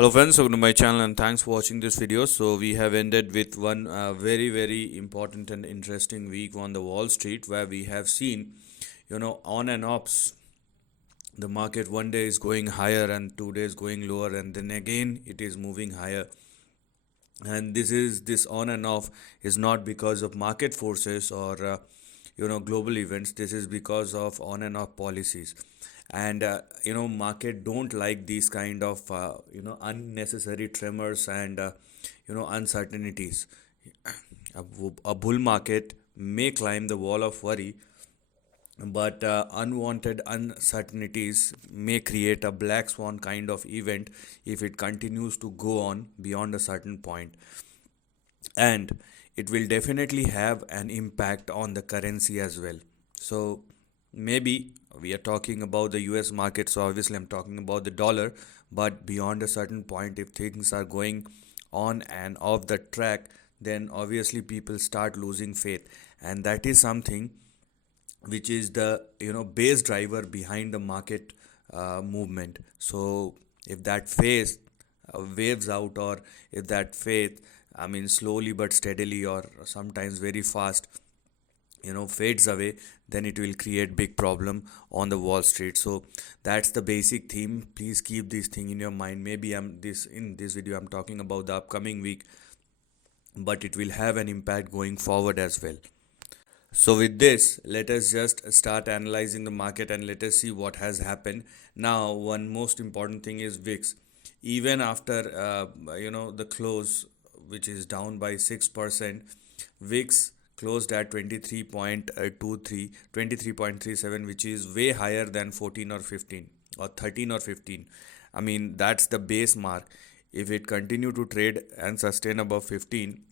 Hello friends, welcome to my channel and thanks for watching this video. So we have ended with one very important and interesting week on the Wall Street, where we have seen on and offs. The market one day is going higher and 2 days going lower, and then again it is moving higher. And this on and off is not because of market forces or global events. This is because of on and off policies. And market don't like these kind of unnecessary tremors and uncertainties. A bull market may climb the wall of worry, but unwanted uncertainties may create a black swan kind of event if it continues to go on beyond a certain point. And it will definitely have an impact on the currency as well. So maybe we are talking about the US market, so obviously I'm talking about the dollar, but beyond a certain point, if things are going on and off the track, then obviously people start losing faith, and that is something which is the base driver behind the market movement. So if that phase waves out, or if that faith, I mean, slowly but steadily or sometimes very fast, fades away, then it will create big problem on the Wall Street. So that's the basic theme. Please keep this thing in your mind. Maybe in this video I'm talking about the upcoming week, but it will have an impact going forward as well. So with this, let us just start analyzing the market and let us see what has happened. Now, one most important thing is VIX. Even after the close, which is down by 6%, VIX closed at 23.23, 23.37, which is way higher than 14 or 15 or 13 or 15. I mean, that's the base mark. If it continue to trade and sustain above 15,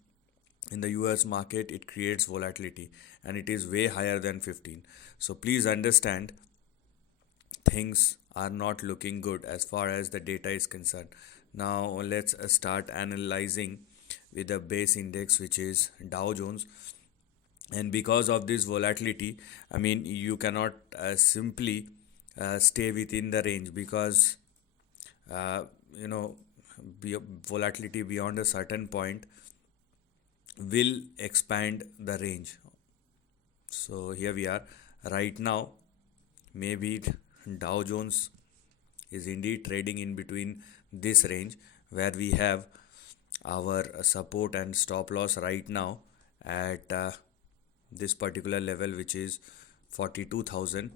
in the US market, it creates volatility, and it is way higher than 15. So please understand, things are not looking good as far as the data is concerned. Now let's start analyzing with the base index, which is Dow Jones. And because of this volatility, I mean, you cannot simply stay within the range, because uh, you know volatility beyond a certain point will expand the range. So here we are right now. Maybe Dow Jones is indeed trading in between this range, where we have our support and stop loss right now at this particular level, which is 42,000.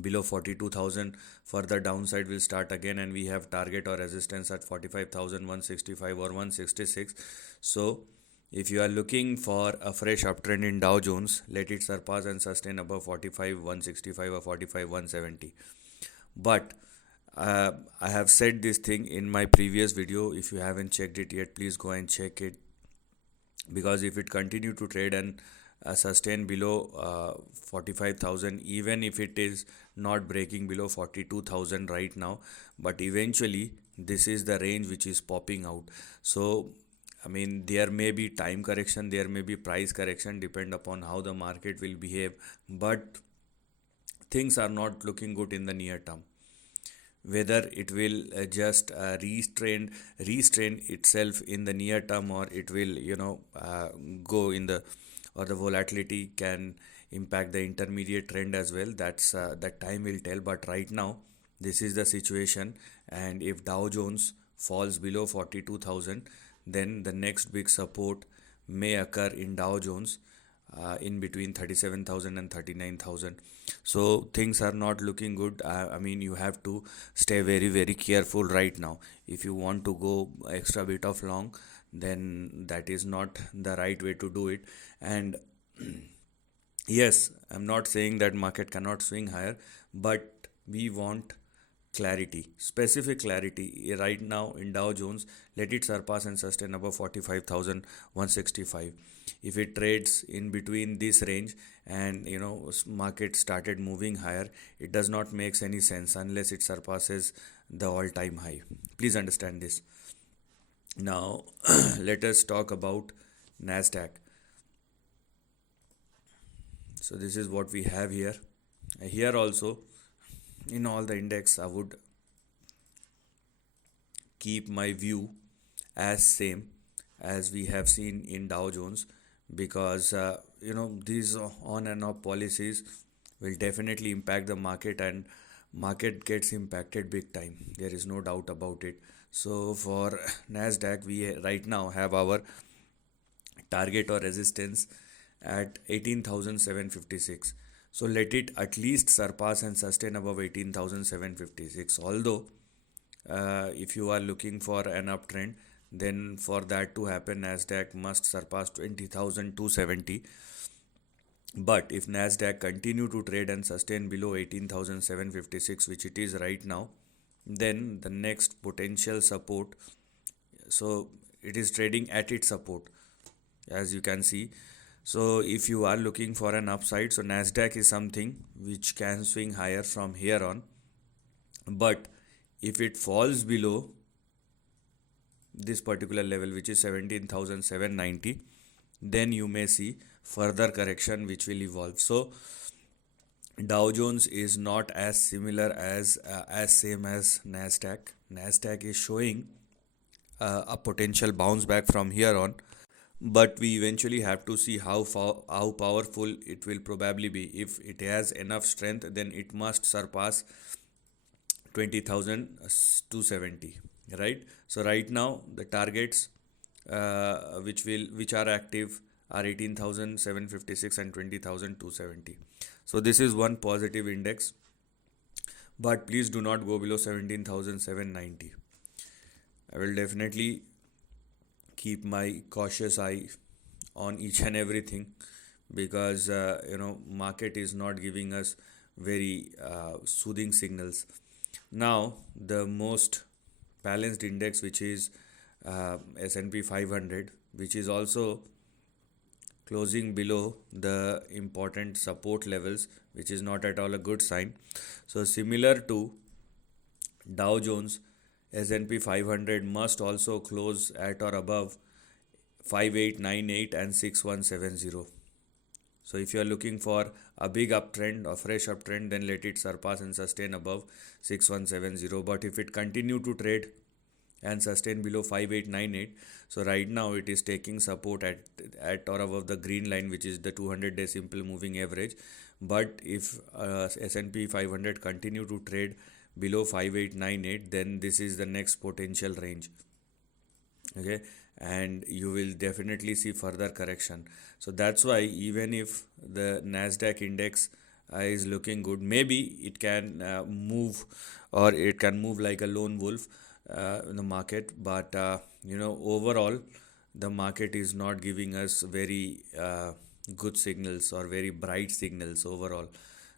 Below 42,000, further downside will start again, and we have target or resistance at 45,165 or 166. So if you are looking for a fresh uptrend in Dow Jones, let it surpass and sustain above 45,165 or 45,170. But I have said this thing in my previous video. If you haven't checked it yet, please go and check it, because if it continue to trade and sustain below 45,000, even if it is not breaking below 42,000 right now, but eventually this is the range which is popping out. So I mean, there may be time correction, there may be price correction, depend upon how the market will behave, but things are not looking good in the near term. Whether it will just restrain itself in the near term, or it will go in the, or the volatility can impact the intermediate trend as well, that time will tell. But right now this is the situation, and if Dow Jones falls below 42,000, then the next big support may occur in Dow Jones in between 37,000 and 39,000. So things are not looking good. I mean, you have to stay very careful right now. If you want to go extra bit of long, then that is not the right way to do it. And yes, I'm not saying that market cannot swing higher, but we want clarity, specific clarity right now in Dow Jones. Let it surpass and sustain above 45,165. If it trades in between this range and market started moving higher, it does not make any sense unless it surpasses the all-time high. Please understand this. Now let us talk about Nasdaq. So this is what we have here. Here also, in all the index, I would keep my view as same as we have seen in Dow Jones, because these on and off policies will definitely impact the market, and market gets impacted big time. There is no doubt about it. So for Nasdaq, we right now have our target or resistance at 18,756. So let it at least surpass and sustain above 18,756. Although if you are looking for an uptrend, then for that to happen, Nasdaq must surpass 20,270. But if Nasdaq continue to trade and sustain below 18,756, which it is right now, then the next potential support, so it is trading at its support, as you can see. So if you are looking for an upside, so Nasdaq is something which can swing higher from here on. But if it falls below this particular level, which is 17,790, then you may see further correction which will evolve. So Dow Jones is not as similar as same as Nasdaq. Nasdaq is showing a potential bounce back from here on, but we eventually have to see how powerful it will probably be. If it has enough strength, then it must surpass 20,270, right? So right now the targets which are active are 18,756 and 20,270. So this is one positive index, but please do not go below 17,790. I will definitely keep my cautious eye on each and everything, because market is not giving us very soothing signals. Now the most balanced index, which is S&P 500, which is also closing below the important support levels, which is not at all a good sign. So similar to Dow Jones, S&P 500 must also close at or above 5898 and 6170. So if you are looking for a big uptrend, a fresh uptrend, then let it surpass and sustain above 6170. But if it continue to trade and sustain below 5898, so right now it is taking support at or above the green line, which is the 200-day simple moving average. But if S&P 500 continue to trade below 5898, then this is the next potential range. Okay, and you will definitely see further correction. So that's why even if the Nasdaq index is looking good, maybe it can move, or it can move like a lone wolf in the market, but overall the market is not giving us very good signals or very bright signals overall.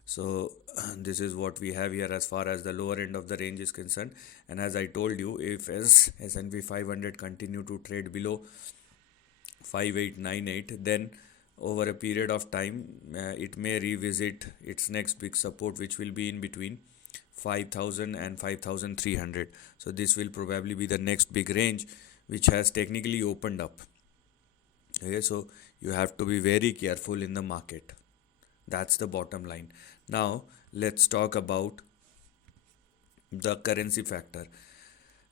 So this is what we have here as far as the lower end of the range is concerned. And as I told you, if S&P 500 continue to trade below 5898, then over a period of time it may revisit its next big support, which will be in between 5,000 and 5,300. So this will probably be the next big range, which has technically opened up. Okay, so you have to be very careful in the market. That's the bottom line. Now let's talk about the currency factor.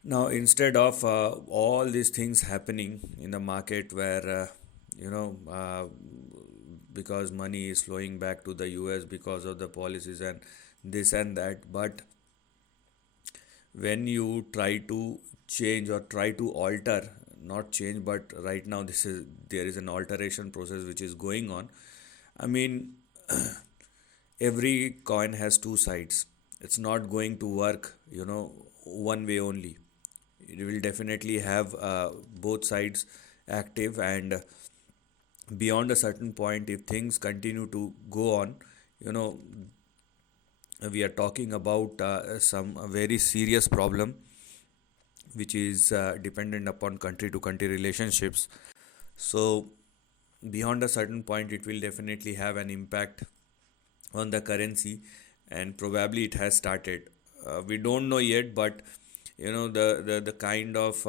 Now, instead of all these things happening in the market, where because money is flowing back to the US because of the policies and this and that, but when you try to change or try to alter, not change, but right now there is an alteration process which is going on. I mean, every coin has two sides. It's not going to work one way only. It will definitely have both sides active, and beyond a certain point, if things continue to go on, we are talking about some very serious problem, which is dependent upon country to country relationships. So beyond a certain point, it will definitely have an impact on the currency, and probably it has started. We don't know yet, but the kind of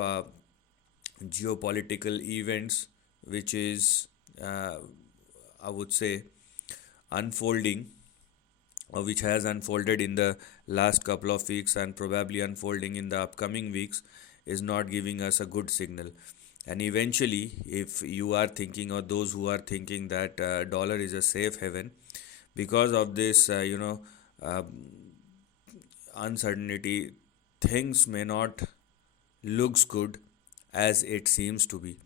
geopolitical events which is I would say unfolding, or which has unfolded in the last couple of weeks and probably unfolding in the upcoming weeks, is not giving us a good signal. And eventually, if you are thinking, or those who are thinking that dollar is a safe haven, because of this uh, uncertainty, things may not looks good as it seems to be.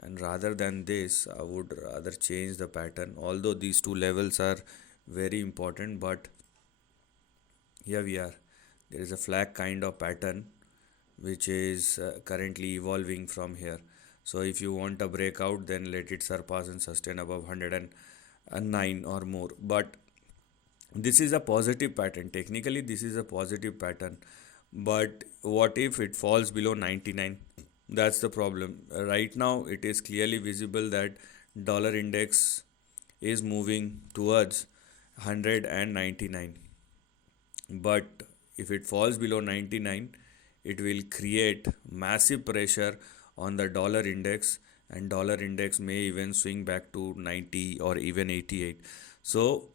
And rather than this, I would rather change the pattern, although these two levels are very important. But here we are, there is a flag kind of pattern which is currently evolving from here. So if you want a breakout, then let it surpass and sustain above 109 or more. But this is a positive pattern. Technically, this is a positive pattern. But what if it falls below 99? That's the problem. Right now, it is clearly visible that dollar index is moving towards 199. But if it falls below 99, it will create massive pressure on the dollar index, and dollar index may even swing back to 90 or even 88. So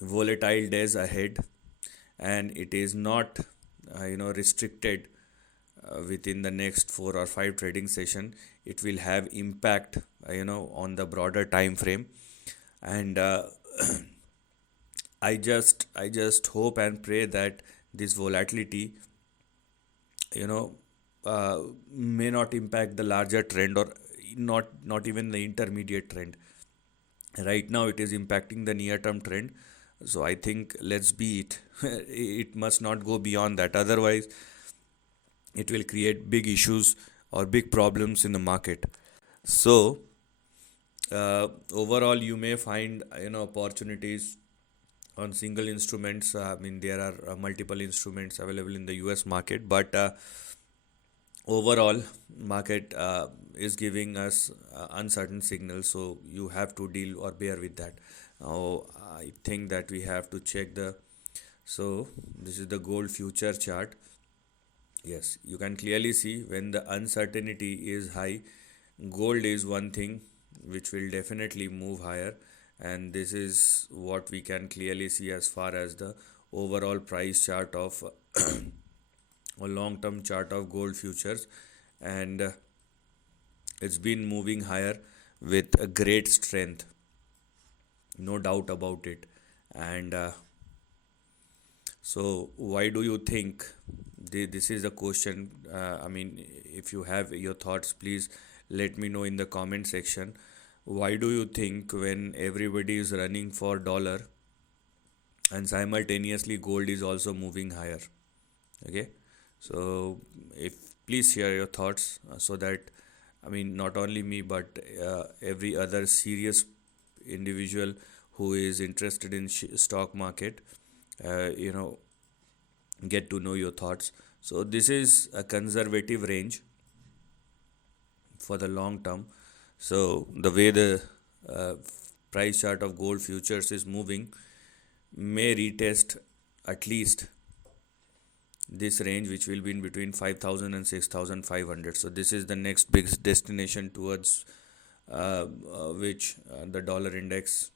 volatile days ahead, and it is not restricted within the next 4 or 5 trading session. It will have impact on the broader time frame. And I just hope and pray that this volatility you know may not impact the larger trend, or not even the intermediate trend. Right now it is impacting the near term trend, so I think let's be it. It must not go beyond that, otherwise it will create big issues or big problems in the market. So overall, you may find opportunities on single instruments. I mean, there are multiple instruments available in the US market, but overall market is giving us uncertain signals, so you have to deal or bear with that. Now I think that we have to check the so this is the gold future chart. Yes, you can clearly see when the uncertainty is high, gold is one thing which will definitely move higher, and this is what we can clearly see as far as the overall price chart of a long term chart of gold futures. And it's been moving higher with a great strength, no doubt about it. And so why do you think, this is a question, I mean, if you have your thoughts, please let me know in the comment section. Why do you think when everybody is running for dollar and simultaneously gold is also moving higher? Okay, so if please share your thoughts, so that, I mean, not only me, but every other serious individual who is interested in stock market uh, you know get to know your thoughts. So this is a conservative range for the long term. So the way the uh, price chart of gold futures is moving may retest at least this range, which will be in between 5,000 and 6,500. So this is the next big destination towards which the dollar index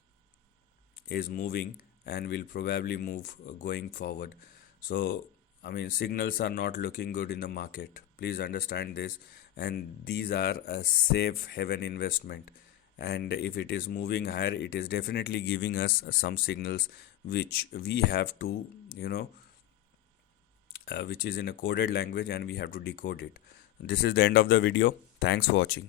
is moving and will probably move going forward. So I mean, signals are not looking good in the market, please understand this. And these are a safe haven investment, and if it is moving higher, it is definitely giving us some signals which we have to which is in a coded language, and we have to decode it. This is the end of the video. Thanks for watching.